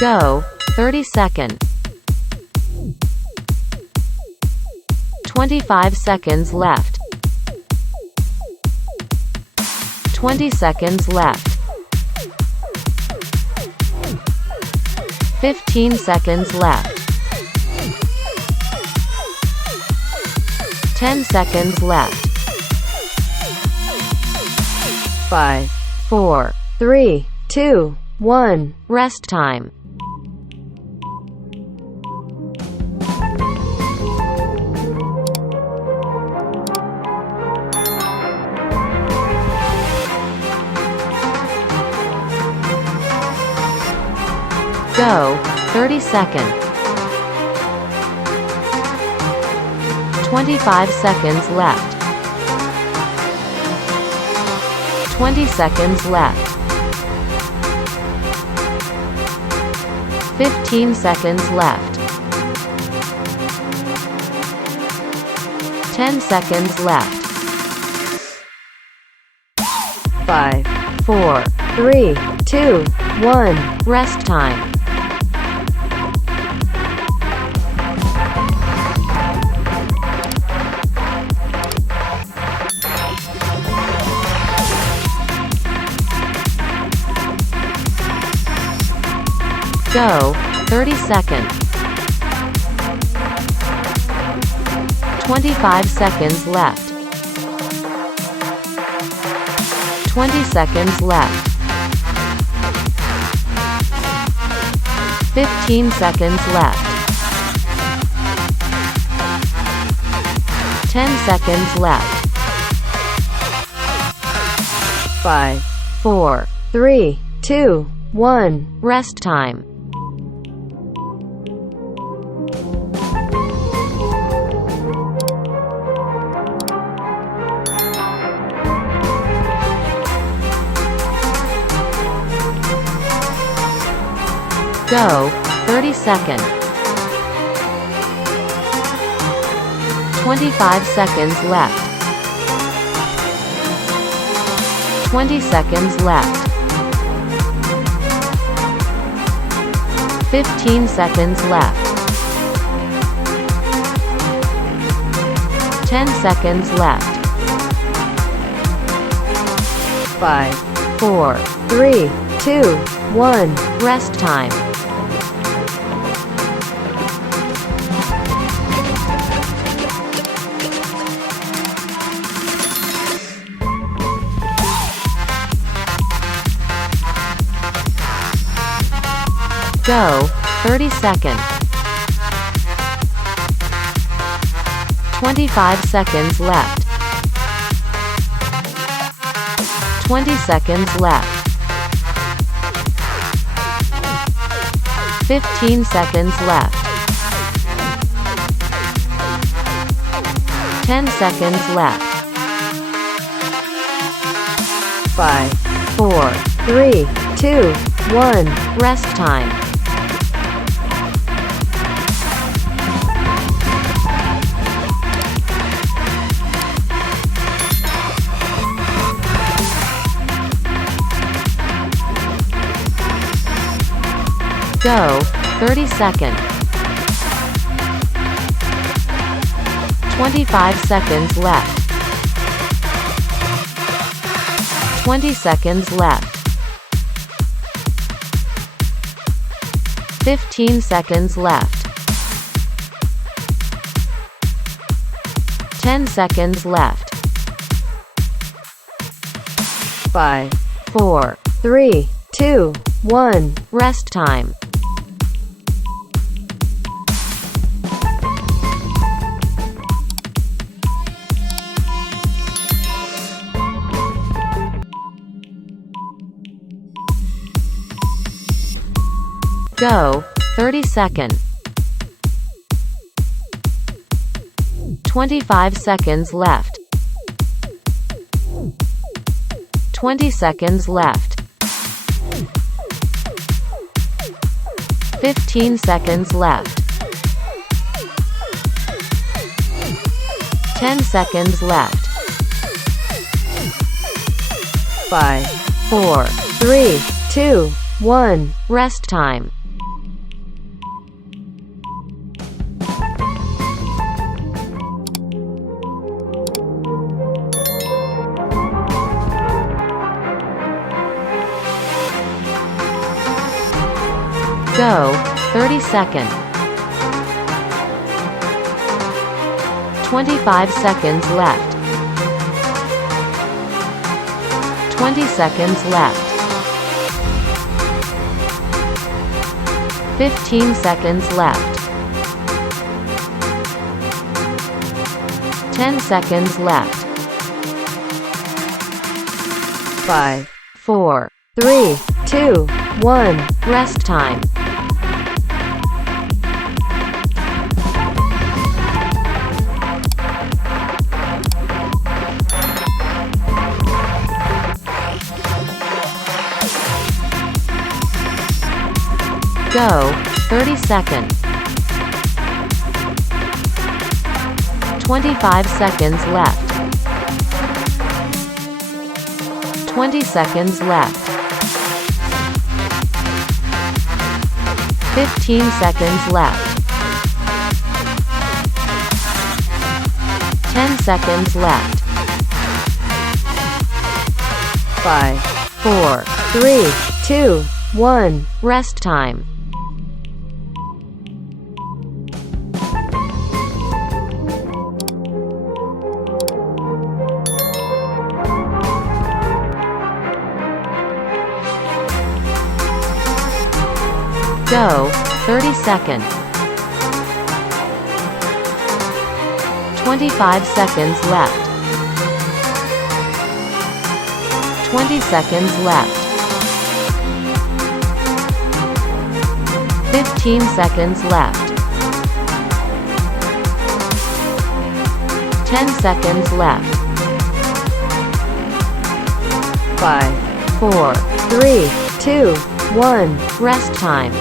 Go. 30-second. 25 seconds left. 20 seconds left. 15 seconds left. 10 seconds left. 5, 4, 3, 2, 1. Rest time. Go. 30-second. 25 seconds left. 20 seconds left. 15 seconds left. 10 seconds left. 5, 4, 3, 2, 1. Rest time. Go. 30-second. 25 seconds left. 20 seconds left. 15 seconds left. 10 seconds left. 5, 4, 3, 2, 1. Rest time. Go. 30-second. 25 seconds left. 20 seconds left. 15 seconds left. 10 seconds left. 5, 4, 3, 2, 1. Rest time. Go. 30-second. 25 seconds left. 20 seconds left. 15 seconds left. 10 seconds left. 5, 4, 3, 2, 1. Rest time. Go. 30-second. 25 seconds left. 20 seconds left. 15 seconds left. 10 seconds left. 5, 4, 3, 2, 1. Rest time. Go. 30-second. 25 seconds left. 20 seconds left. 15 seconds left. 10 seconds left. 5, 4, 3, 2, 1. Rest time. Go, 30 seconds. 25 seconds left. 20 seconds left. 15 seconds left. 10 seconds left. 5, 4, 3, 2, 1. Rest time. Go, 30 seconds. 25 seconds left. 20 seconds left. 15 seconds left. 10 seconds left. 5, 4, 3, 2, 1. Rest time. Go, 30 seconds. 25 seconds left. 20 seconds left. 15 seconds left. 10 seconds left. 5, 4, 3, 2, 1. Rest time.